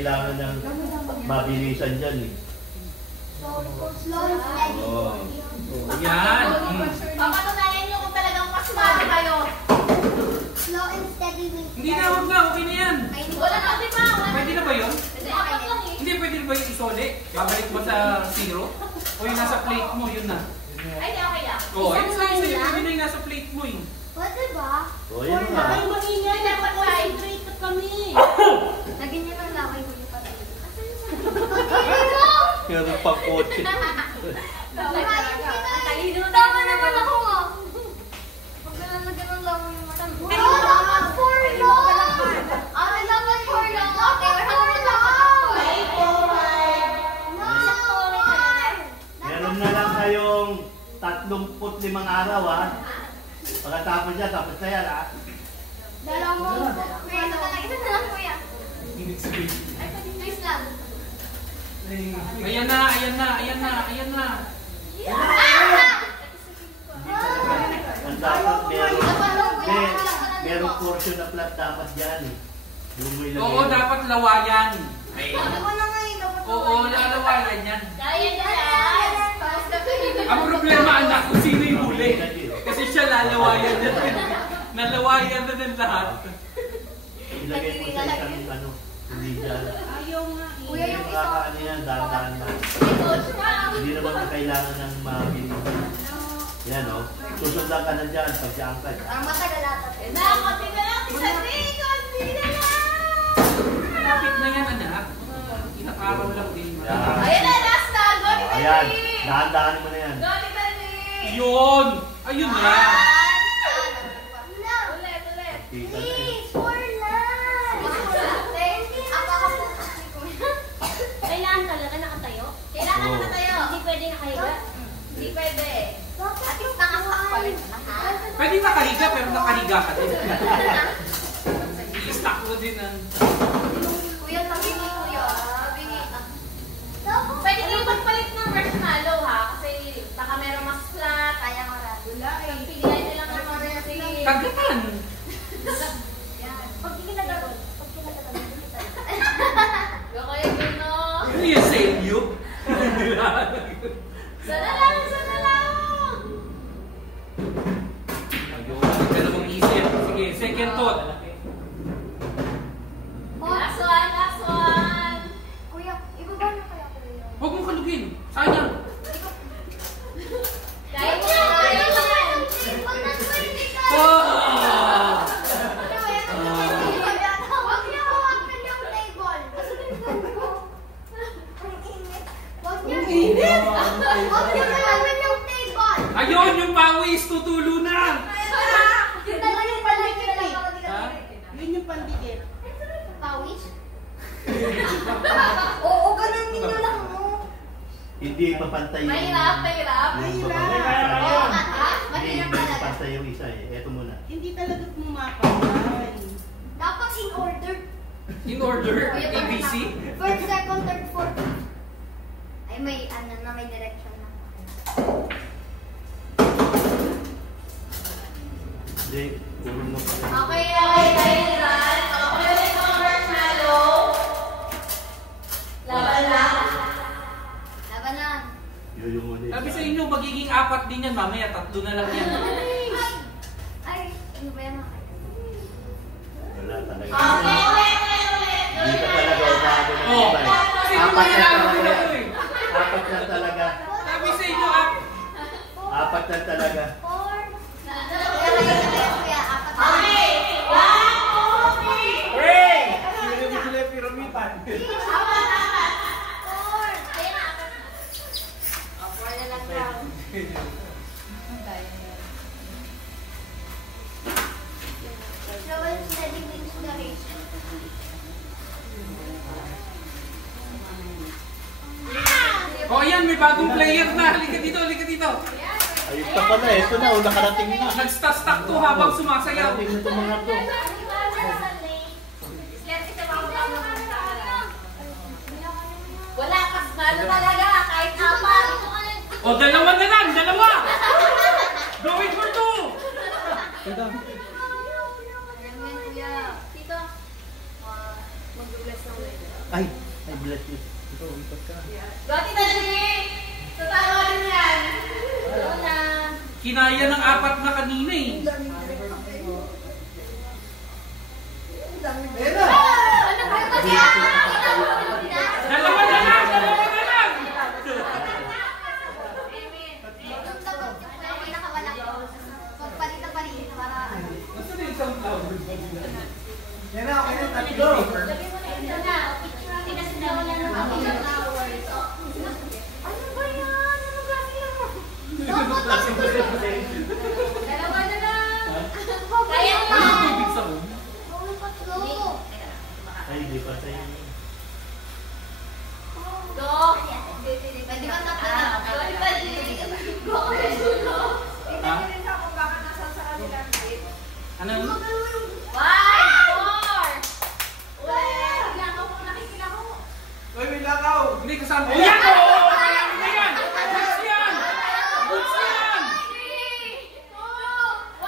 kailangan ng mabilisan dyan eh. Slow and steady. Yan. Papatunayan nyo kung talagang pasmado kayo. Slow and steady means Hindi na, huwag na. Okay na yan. wala na, di ba? Pwede na ba yun? Apat lang eh. Hindi, pwede na ba yung isole? Babalik mo sa 0? O yung nasa plate mo, yun na. Ay, di okay lang. Oo, ayun sa'yo. Pwede na yung nasa plate mo eh. Pwede ba? O, yan nga. Ay, maingay na concentrate na kami. Lagyan nyo ng laway ko yung patay. Meron pa kotse. Tama naman ako nga. Pag nalalagyan ng laway yung mata. Dapat for long! Dapat for long! Okay, we're having a Meron na lang kayong 35 araw ha. Pagkatapos niya, tapos na yan ha. Dalawang kuya, isa na lang kuya. Ibig sabihin. Please lang. Ayan na, ayan na, ayan na, ayan na. Ang dapat merong portion na plat dapat dyan eh. Yung mo ilagay. Oo, dapat lawayan. Ako na nga yun. Oo, lalawayan yan. Kaya yan. Ang problema anak kung sino yung huli. Kasi siya lalawayan na din. Nalawayan na din lahat. Ilagay mo sa isang ano, hindi dyan. Ayaw nga. Kuya, yung isa. Ano yan, dahan-dahan na. Hindi naman kailangan ng mabilis. Yan o. Susundan ka na dyan pag siangkat. Ang matagal ata. Konti na lang. Konti na lang. Lapit na yan anak. Ilang araw lang din. Ayan na, last na. Go ni Ayan, Benny. dahan-dahan mo na yan. Go ni Benny. Yun! Ayun na. Ulit, ulit. Kita na eh. Kailangan talaga nakatayo? Kailangan Oo. nakatayo. Hindi pwede nakahiga. Hindi pwede. At least nakasak pa rin. Pwede nakahiga pero nakahiga ka din. I-stack mo din ang... Kuya, tabingi kuya. Tabingi. Pwede kayo magpalit ng marshmallow ha. Kasi baka meron mas flat. Kaya marami. Wala eh. Pilihan nyo lang ng marshmallow. Kagatan! Pag kinagagot. Pag kinagagot. Go kuya, Bruno. Ano yung save you? Sana lang, sana lang. Pero mag-isip. Sige, second thought. Last one, last one. Kuya, ibaba na kaya kuya. Huwag mong kalugin. Sayang. Kaya mo, kaya mo. Pag nag-20 ka. Ah! Huwag niyo hawakan yung table. Huwag niyo hawakan yung table. Ayun, yung pawis, tutulo na! Yun talaga yung pandikit eh. Yun yung pandikit. Pawis? Oo, ganun din na lang mo. Hindi mapantay yung... Mahirap, mahirap. Yung Mahirap. mapantay. Oo, Hindi mahirap talaga. mapantay yung isa eh. Eto muna. Hindi talaga pumapatay. Dapat in order. In order, ABC. First, second, third, fourth. Ay, may ano na, may direction na. Hindi, puro mo pa rin. Okay, Ryan. Okay, ulit ang marshmallow. Laban lang. Laban lang. Yun yung muna. Sabi sa inyo, magiging 4 din yan. Mamaya, 3 na lang yan. Ay, ano ba yan? Wala talaga. Okay, ulit. Hindi ka talaga umaga ng Oh, iba eh. kasi Apat mamaya na lang talaga. ito eh. Apat na talaga. Sabi sa inyo, Apat na talaga. Four. Kuya, apat na. Okay. 1, 2, 3. Ray! Sino mo sila piramitan? Apat, apat. Four. Ayun na, apat. Four na lang daw. Slow and steady wins the race. O yan, may bagong player na. Halika dito, halika dito. Ayun pa pala. Ito na. Nakarating na. Nag-stack to habang sumasayaw. Nakarating na ito mga to. Wala, kasmado talaga. Kahit apat. O, dalawa na lang, dalawa! Going for 2! Tito, mag-bless na ulit. Ay, bless you. Gati na din! Tatawa din yan! Ano na? Kinaya ng 4 na kanina eh. Ano ba kasi? Dalawa na lang! Dalawa na lang! Yung dapat yung pinakawala ko. Pagpalit ang paligid para ano. Gusto na isang flower. Yan na, okay na, tatlo. Sabi mo na ito na. Pinasidaw na ng mga flowers. Ano ba yan? Ano ba yan? Dalawa na lang. Kaya mo. Ano tubig sa room? Bawal patlo. Ay, hindi pa sa'yo. Go. Pwede ba tatlo na? Go. Go. Ha? Ano? 1, 4. Wala ako kung nakikilako. Uy, may lakaw. Hindi kasama. Oh, yan! Oo! Marami na yan! Goods yan! Goods yan! 3, 2, 1.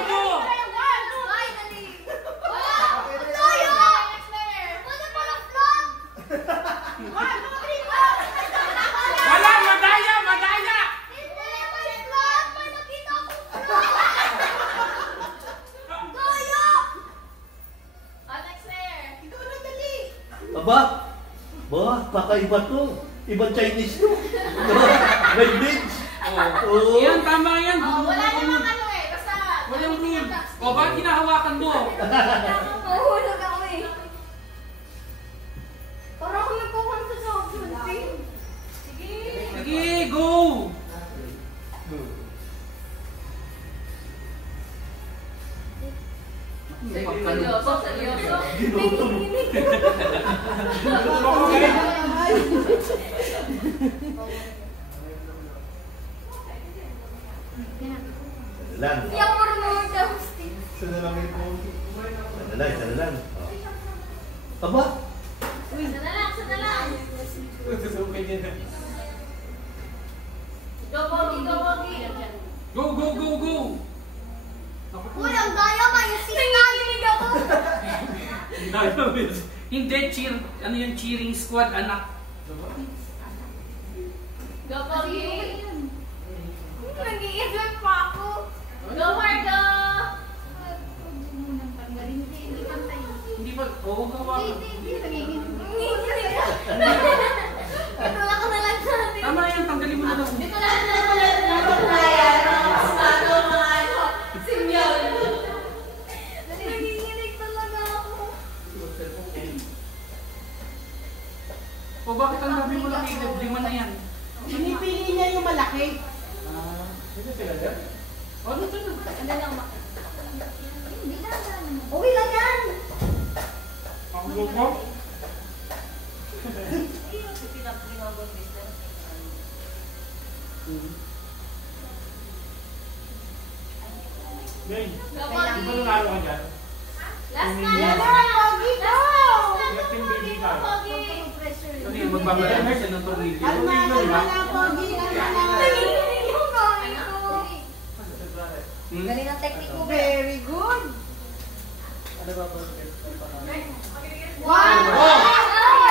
Oh, ano? Wala! Madaya! Madaya! Aba, kakaiba to. Ibang Chinese to. May beads. Oh. Yan, tama yan. Wala namang ano eh. Basta. Walang rule. O, bakit kinahawakan mo? Mahulog ako eh. Parang ako nagkuhan sa sobrang. Sige. Sige, go! Seryoso, seryoso. Lang. Yung murmur ka, Steve. Isa na lang ito. Isa na lang. Oh. Aba, Sana lang, sana lang. Susukay niya na. Go, Bogi, go, Bogi. Go, go, go, go! Uy, ang daya ba? Yung sinanginig ako. Hindi, cheer. Ano yung cheering squad, anak? Go, Bogi. Nag-i-isip pa ako. Go, Margo. Hindi ba? Oo, hawakan. Ito lang ka na lang sa atin. Tama yan, tanggalin mo na lang. Dito lang na pala mga kaya, mga pasado, mga ano, simyon. Nanginginig talaga ako. O bakit ang dami mo lang ilip? 5 na yan. Pinipili niya yung malaki. Ito sila dyan? Ano ito na? Ano lang ba? Hindi na lang. Uwi lang yan. Ako mo? Ngayon, Go, di ba Bogi. nanalo ka dyan? Last na. Yan na, Bogi, go! Electing baby ka. Bogi. Ano yung magbabayad na siya ng tornilyo? Alma na, Bogi, alma na. Nanginginig yung bogi ko. Hmm? Galing ang technique mo. Very good. Ano ba ba? Wow!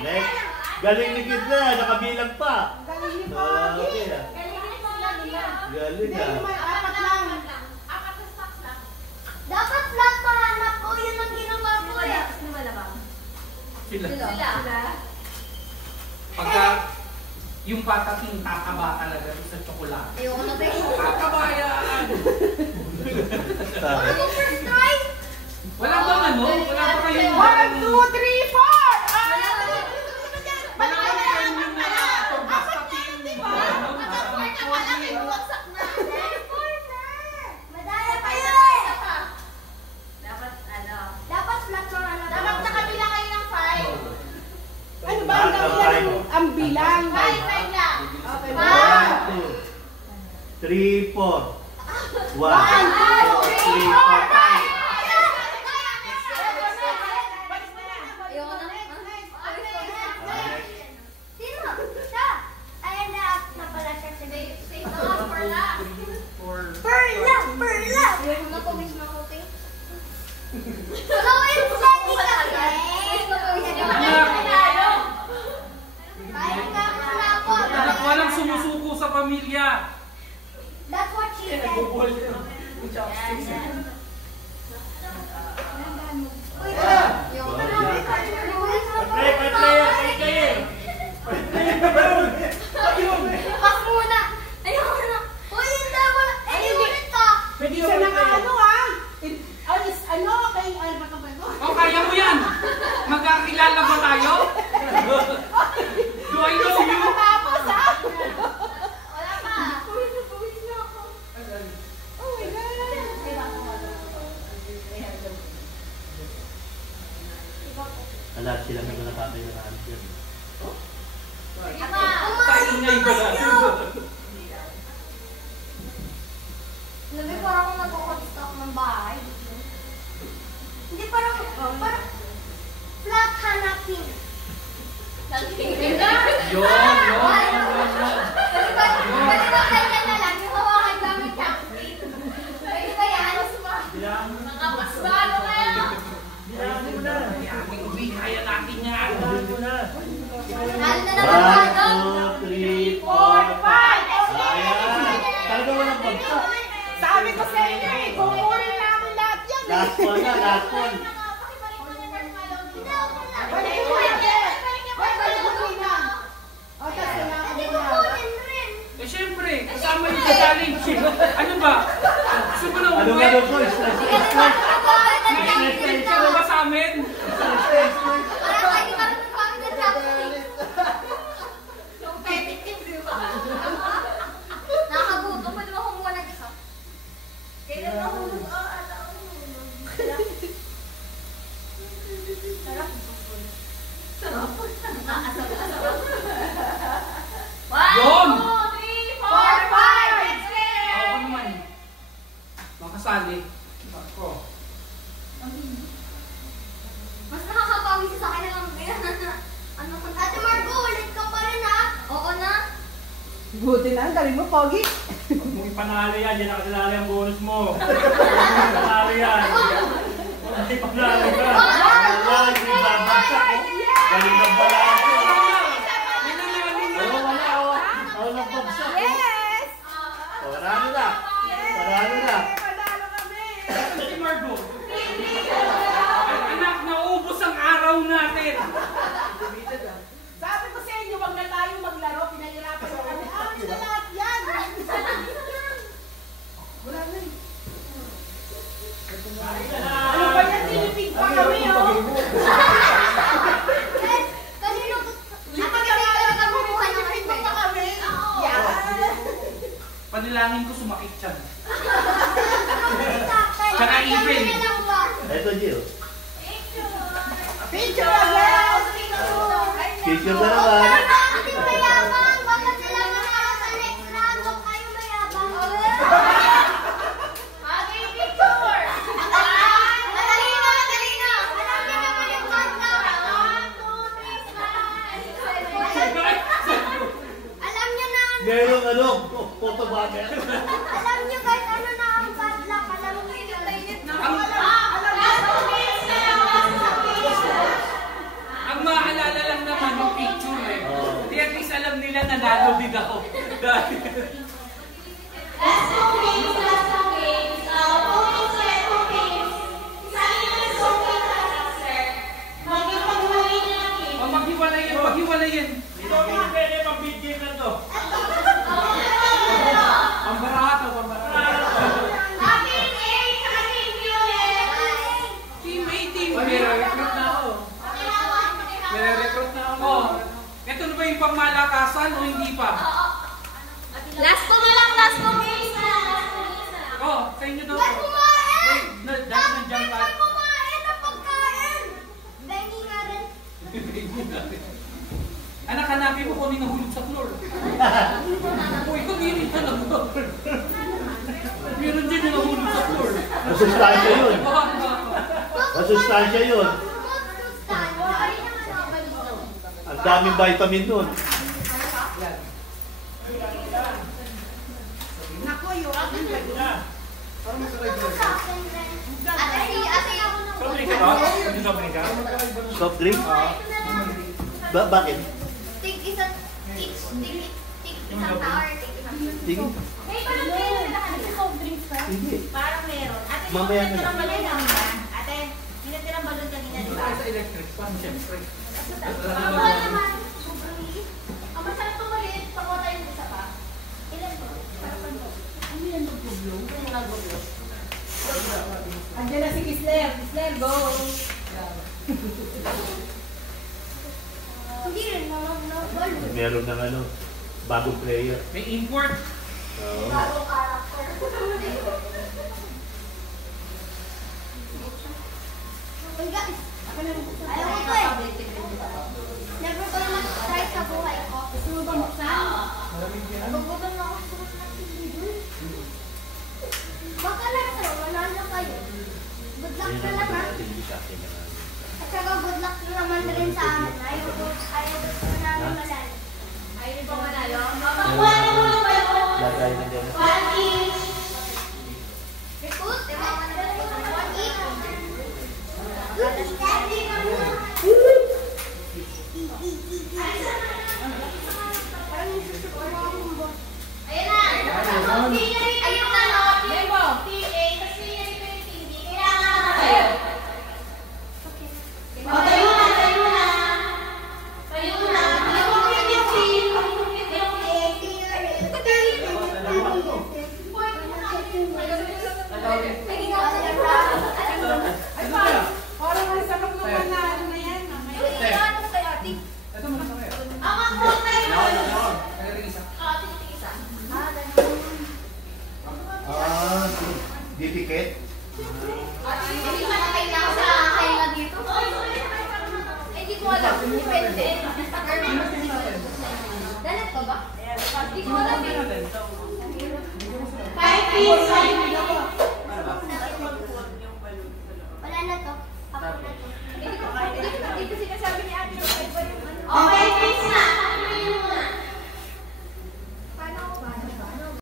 next. Galing ni Kid na, nakabilang pa. Galing ni Ah, Bogi. okay ah. Galing Hindi, ah. may 4 lang. Dapat flat para anak ko. Yun ang ginawa ko eh. Sila. Sila. Pagka yung patating tataba talaga sa tsokolate. Ayoko na ba? Tataba yan! Ano yung first try? Wala bang ano? Wala ba kayong... 1, 2, 3, 4! Wala ba? Wala ba kayong yung mga ito? Basta team, ano? Bumagsak na. Madaya kayo eh. Dapat ano? Dapat flat or ano? Dapat sa kabila kayo ng 5. Ano ba ang bilang? Ang bilang. 5 lang. Okay, 1, 2, 3, 4. 1, 2, 3, 4, Yan. Uy, yung Pas muna. Ayoko na. Uy, hindi ako. Ulit ka. Pwede Isa na nga ano ah. Ano, kay Alba ka ba ito? Oh, kaya mo yan! Magkakilala ba tayo? Do I know you? Tapos ah. Wala pa. Pawis na ako. Oh my God. Alam sila na nakakailangan dyan. Sige pa. Paingay ba natin? Labi parang ako nag-stock ng bahay. Hindi parang flat hanapin. Yun. Kasi ba ganyan na lang, yung hawakan gamit chocolate. Pwede ba yan? Mga pasbalo kayo. Hindi kaya natin yan. Lalo na 1, 2, 3, 4, 5. Ayan. Talaga walang bagsak. Sabi ko sa inyo eh, kukunin namin lahat yan eh. Last one na, last one. Balik mo yan. Balik mo yan. O, tapos kailangan mo yan. Eh syempre, kasama yung challenge. Ano ba? Gusto mo na Ano umuwi? nga daw po? Stress. Nakikinig ka na ba sa amin? Nakakagutom, pwede ba kumuha ng isa? Kailan ako Yun! 1, 2, 3, 4, 5! Let's go! Ako naman. Makasali. Ako. Mas nakakapawis sa akin lang. Ano ko? Ate Margo, ulit ka pa rin ha? Oo na. Buti na, ang galing mo, Pogi. Huwag mong ipanalo yan. Yan ang kasalanan ang bonus mo. Ipanalo yan. Huwag ipanalo ka. Wala, hindi ba? Bagsak ko. Galing ng bala ako. Oo, wala. Walang bagsak. Yes! Paralo na. Paralo na. Madalo kami. Si Margo. Anak, naubos ang araw natin. Sabi ko sa inyo, wag na tayo maglaro, pinahirapan na kami. Amin na lahat yan. Wala na eh. Ano ba yan? Sinipig pa kami oh. Kanino ko? Di ba kaya kami sinipig pa kami? Yan. Panilangin ko sumakit siya. Tsaka ipin. Ito, Gio. Picture again. Picture na naman. Ating mayabang, bakit sila nanalo sa next round? Huwag kayo mayabang. Okay, picture! Madali na! Alam niyo naman yung countdown. 1, 2, 3, smile! Alam niyo na, Merong ano, photo bomber. alam niyo guys, ano na ang bad luck. Alam mo yun, mainit na. Ang maalala lang naman yung picture eh. Di at least alam nila nanalo din ako. Dahil Last two games. maghiwalay yan. Ito ang pwede pang big game na to. Pambarato. Team A, team B. Nire-recruit na ako. Oh, ito na ba yung pangmalakasan o hindi pa? Last two na lang, last two games. Oh, sa inyo daw. Ba't kumain? Wait, dahil nandiyan ka. Ba't kumain na pagkain? Benny nga rin. Anak, hanapin mo kung nahulog sa floor. Uy, ikaw din ito nag-floor. Meron din yung nahulog sa floor. Masustansya yun. Masustansya yun. Ang daming vitamin nun. Naku, yung Sobrang ka ba? Sobrang ka? Soft drink? Bakit? Tig isang tao or tig isang. Sige. May parang kayo na soft drinks ka. Hindi. Parang meron. Ate, may Mamaya na natirang lang. balon kanina. Ate, may natirang balon kanina, di ba? Sa electric fan, siyempre. Makakuha naman. Sobrang liit. Ang masarap ito maliit. Pakuha tayo ng isa pa. Ilan mo? Para pa mo. Ano yan, nagublo? Ano yung nagublo? Andiyan na si Kisler. Kisler, go. Hindi rin. Balon. Meron ng ano, bagong player. May import. Oo. Bagong character. Guys, ayaw ko to eh. Never ko naman try sa buhay ko. Gusto mo ba buksan? Nagugutom na ako sa baka lang ito, wala na kayo. Good luck Ayun na ang lang ha. natin hindi sa akin na nga. At saka good luck na naman rin sa amin. Ayaw ko namin manalo. Ayaw niyo ba manalo? Makakuha na mo ba yun? Lagay na dyan. 1 each. Recruit? Diba? 1 each. Ayan na! Ayun na, no? Memo. PA, tapos pinili ko yung TV. Kailangan na kayo. Tayo na, tayo na. Tayo na. Yung Ay, parang may sarap naman na ano na yan. ilan mo kay ate? Ito mo na sa kaya. Ang ako tayo. Tagaling isa. Ate, isa. Ditiket? Hindi ba nakailangan sa akin na dito? Hindi ko alam. Depende. Dalat ka ba? Hindi ko alam. Kahit piece. Wala na to. Ako na to.